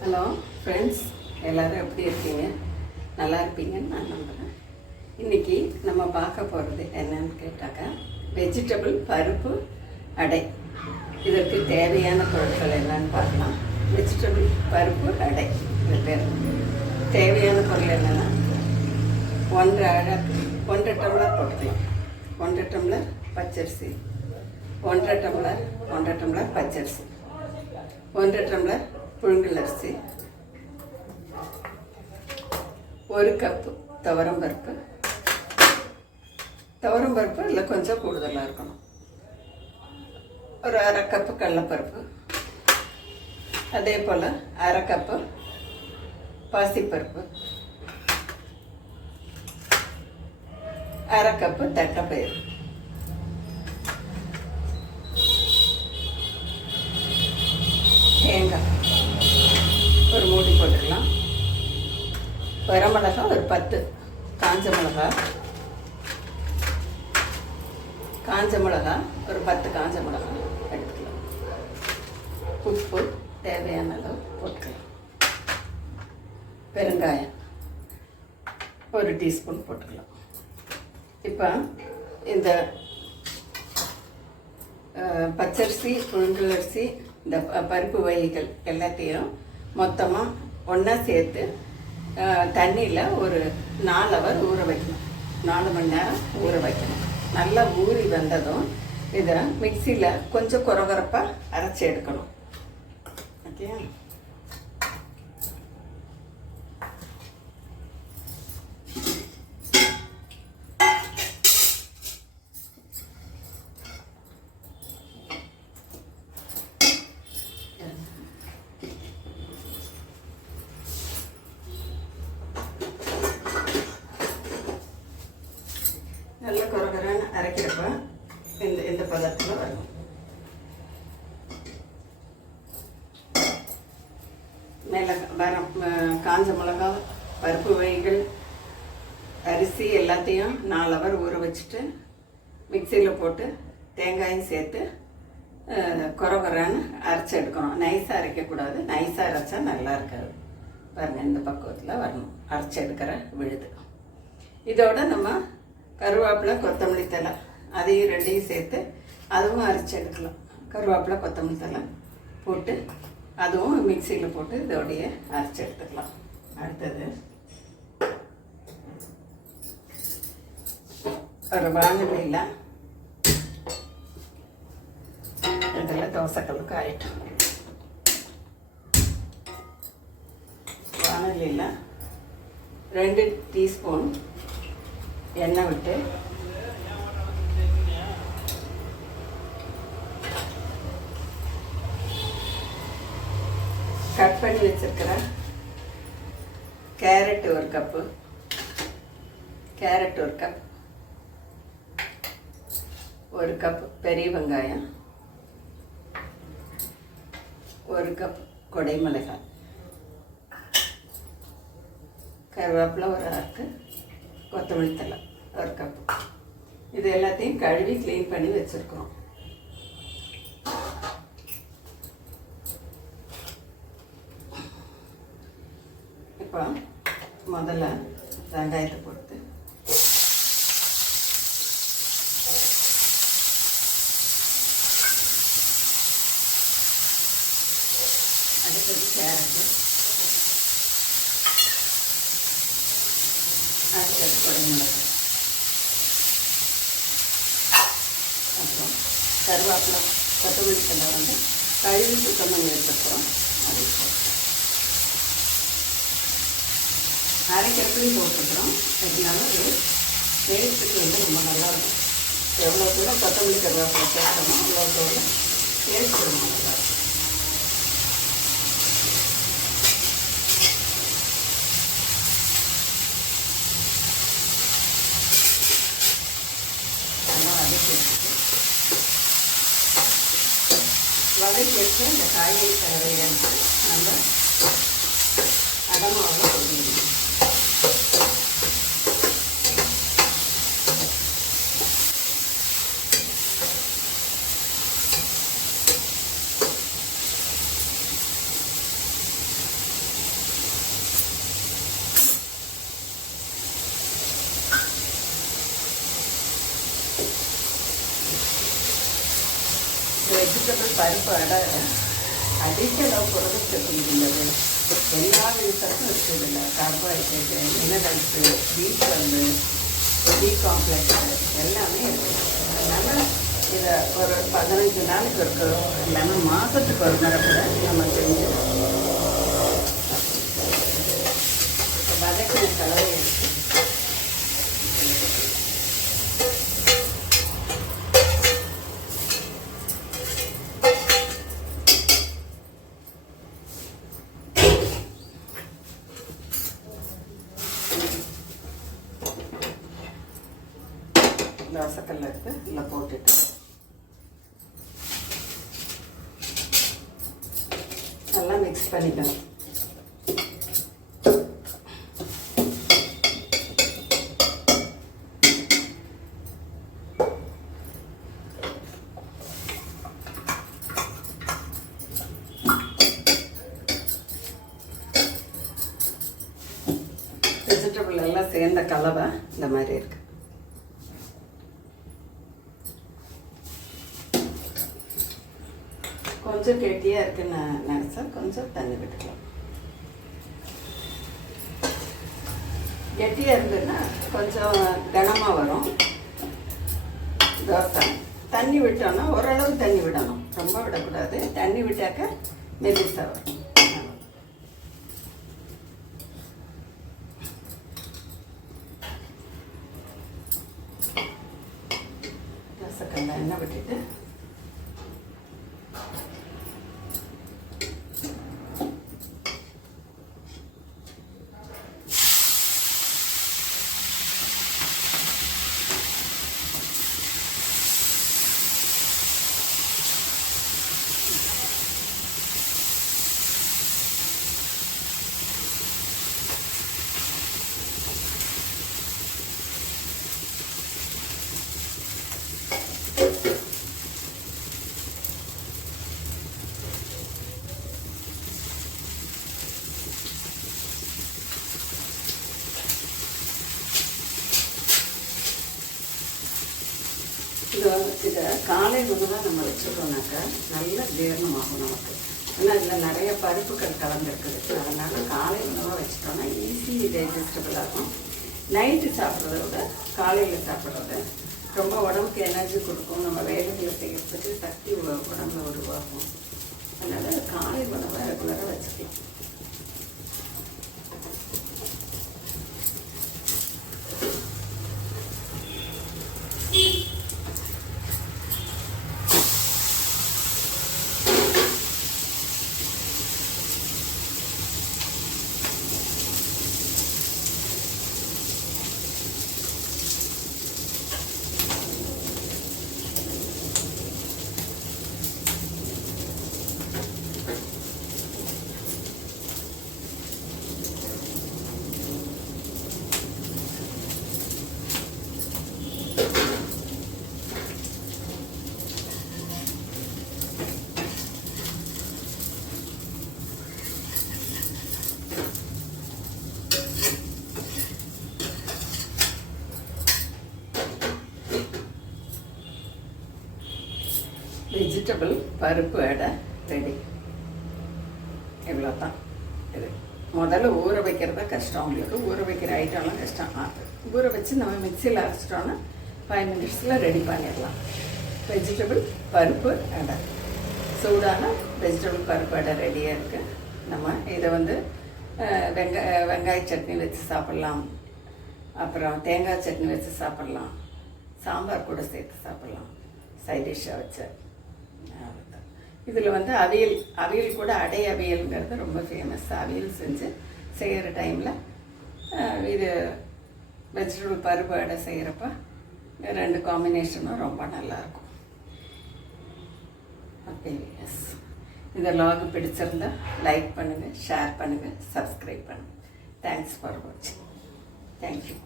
Hello friends, எல்லோரும் எப்படி இருக்கீங்க? நல்லா இருப்பீங்கன்னு நான் நம்புகிறேன். இன்றைக்கி நம்ம பார்க்க போகிறது என்னன்னு கேட்டாக்கா, வெஜிடபிள் பருப்பு அடை. இதற்கு தேவையான பொருட்கள் என்னன்னு பார்க்கலாம். வெஜிடபிள் பருப்பு அடை இது பேர். தேவையான பொருள் என்னென்னா, 1.5 டம்ளர் போட்டுக்கலாம். 1 டம்ளர் பச்சரிசி, 1 டம்ளர் பச்சரிசி, 1 டம்ளர் புழுங்கல் அரிசி, 1 கப்பு துவரம்பருப்பு. துவரம்பருப்பு இல்லை கொஞ்சம் கூடுதலாக இருக்கணும். ஒரு 1/2 கப்பு கடலைப்பருப்பு, அதே போல் 1/2 கப்பு பாசிப்பருப்பு, 1/2 கப்பு தட்டைப்பயிறு, தேங்காய் ஒரு மூடி போட்டுக்கலாம். வரமிளகா ஒரு 10, காஞ்ச மிளகா ஒரு 10 காஞ்ச மிளகா எடுத்துக்கலாம். உப்பு தேவையான அளவு போட்டுக்கலாம். பெருங்காயம் 1 டீஸ்பூன் போட்டுக்கலாம். இப்போ இந்த பச்சரிசி, புழுங்கல் அரிசி, இந்த பருப்பு வகைகள் எல்லாத்தையும் மொத்தமாக ஒன்றா சேர்த்து தண்ணியில் ஒரு 4 ஹவர் ஊற வைக்கணும். 4 மணி நேரம் ஊற வைக்கணும். நல்லா ஊறி வந்ததும் இதை மிக்சியில் கொஞ்சம் கொரகொரப்பாக அரைச்சி எடுக்கணும். ஓகே, நல்ல கொரகரான்னு அரைக்கிறப்ப இந்த பதத்தில் வரும். மேலே காஞ்ச மிளகா, பருப்பு வகைகள், அரிசி எல்லாத்தையும் 4 ஹவர் ஊற வச்சுட்டு மிக்சியில் போட்டு தேங்காயும் சேர்த்து கொரகரான்னு அரைச்சி எடுக்கணும். நைஸாக அரைக்கக்கூடாது. நைஸாக அரைச்சா நல்லா இருக்காது. பாருங்கள், இந்த பக்குவத்தில் வரணும் அரைச்சி எடுக்கிற விழுது. இதோட நம்ம கருவேப்பிலை, கொத்தமல்லி தழை அதையும் 2ஐயும் சேர்த்து அதுவும் அரைச்சி எடுக்கலாம். கருவேப்பிலை, கொத்தமல்லி தழை போட்டு அதுவும் மிக்சியில் போட்டு இதோடைய அரைச்சி எடுத்துக்கலாம். அடுத்தது ஒரு வானிலையில் இதில் தோசைக்கல்லுக்கு ஆயிட்டோம். வானிலையில் 2 டீஸ்பூன் எண்ணெய் விட்டு கட் பண்ணி வச்சிருக்கிற கேரட் 1 கப்பு, 1 கப் பெரிய வெங்காயம், 1 கப் கொடை மிளகாய், கருவேப்பிலை ஒரு 1/2, கொத்தமல்லி தழை 1 கப்பு. இது எல்லாத்தையும் கழுவி க்ளீன் பண்ணி வச்சுருக்கோம். இப்போ முதல்ல வெங்காயத்தை போட்டு அடுத்தது கேரட்டு, அடுத்தது கொடை மிளகாய், அப்புறம் கருவேப்பிலை, கொத்தமல்லி தழை வந்து கழுவி சுத்தம் பண்ணி வச்சுருக்கோம். அது அரைக்கிறப்பையும் போட்டுக்கிறோம். இதனால ஒரு டேஸ்ட்டுக்கு வந்து ரொம்ப நல்லாயிருக்கும். எவ்வளோ கூட கொத்தமல்லி கருவேப்பிலை சேர்க்கணும் அவ்வளோ கூட டேஸ்ட் ரொம்ப நல்லாயிருக்கும். வதக்கி வச்சு இந்த காய்கறி தேவையான நம்ம அடமாவில் கொட்டிடணும். பருப்பு அடை அதிகளவு புரதச்சத்து இருந்தது. எல்லா விதத்துக்கும் இருக்குது. இல்லை கார்போஹைட்ரேட்டு, மினரல்ஸு, பி காம்ப்ளெக்ஸு எல்லாமே இருக்குது. அதனால் இதை ஒரு 15 நாளைக்கு இருக்கிறோம், இல்லைன்னா மாதத்துக்கு ஒரு முறை கூட நம்ம செஞ்சு வதக்கின கலவை எடுத்து தோசைக்கல்ல எடுத்து இதில் போட்டுட்டு நல்லா மிக்ஸ் பண்ணிக்கணும். வெஜிடபிள் எல்லாம் சேர்ந்த கலவை இந்த மாதிரி இருக்கு. கொஞ்சம் கெட்டியாக இருக்குன்னு நினச்சா கொஞ்சம் தண்ணி விட்டுக்கலாம். கெட்டியாக இருந்ததுன்னா கொஞ்சம் கனமாக வரும் தோசை. தண்ணி விட்டோன்னா ஓரளவு தண்ணி விடணும், ரொம்ப விடக்கூடாது. தண்ணி விட்டாக்க மெல்லிசாக வரும். தோசைக்கல்ல எண்ணெய் விட்டுட்டு இதை காலை உணவாக நம்ம வச்சுட்டோம்னாக்கா நல்ல ஜீரணமாகும் நமக்கு. ஏன்னா இதில் நிறைய பருப்புகள் கலந்துருக்குது. அதனால் காலை உணவாக வச்சுட்டோம்னா ஈஸி டைஜஸ்டபிள் ஆகும். நைட்டு சாப்பிட்றத விட காலையில் சாப்பிட்றது ரொம்ப உடம்புக்கு எனர்ஜி கொடுக்கும். நம்ம வேலைகளை செய்கிறதுக்கு சக்தி உடம்புல உருவாகும். அதனால் காலை உணவை ரெகுலராக வச்சுக்கலாம். வெஜிடபிள் பருப்பு அடை ரெடி. இவ்வளோ தான். இது முதல்ல ஊற வைக்கிறதா கஷ்டம். உங்களுக்கு ஊற வைக்கிற ஐட்டம்லாம் கஷ்டம். ஊற வச்சு நம்ம மிக்சியில் அரைச்சிட்டோன்னா 5 மினிட்ஸில் ரெடி பண்ணிடலாம். வெஜிடபிள் பருப்பு அடை, சூடான வெஜிடபிள் பருப்பு அடை ரெடியாக இருக்குது. நம்ம இதை வந்து வெங்காய சட்னி வச்சு சாப்பிட்லாம், அப்புறம் தேங்காய் சட்னி வச்சு சாப்பிட்லாம், சாம்பார் கூட சேர்த்து சாப்பிட்லாம் சைட் டிஷ்ஷாக வச்சு. இதில் வந்து அவியல் கூட அடை அவியலுங்கிறது ரொம்ப ஃபேமஸ். அவியல் செஞ்சு செய்கிற டைமில் இது வெஜிடபிள் பருப்பு அடை செய்கிறப்ப 2 காம்பினேஷனும் ரொம்ப நல்லாயிருக்கும். Okay, yes. இந்த லாக் பிடிச்சிருந்தா லைக் பண்ணுங்கள், ஷேர் பண்ணுங்கள், சப்ஸ்கிரைப் பண்ணுங்கள். தேங்க்ஸ் ஃபார் வாட்சிங். தேங்க்யூ.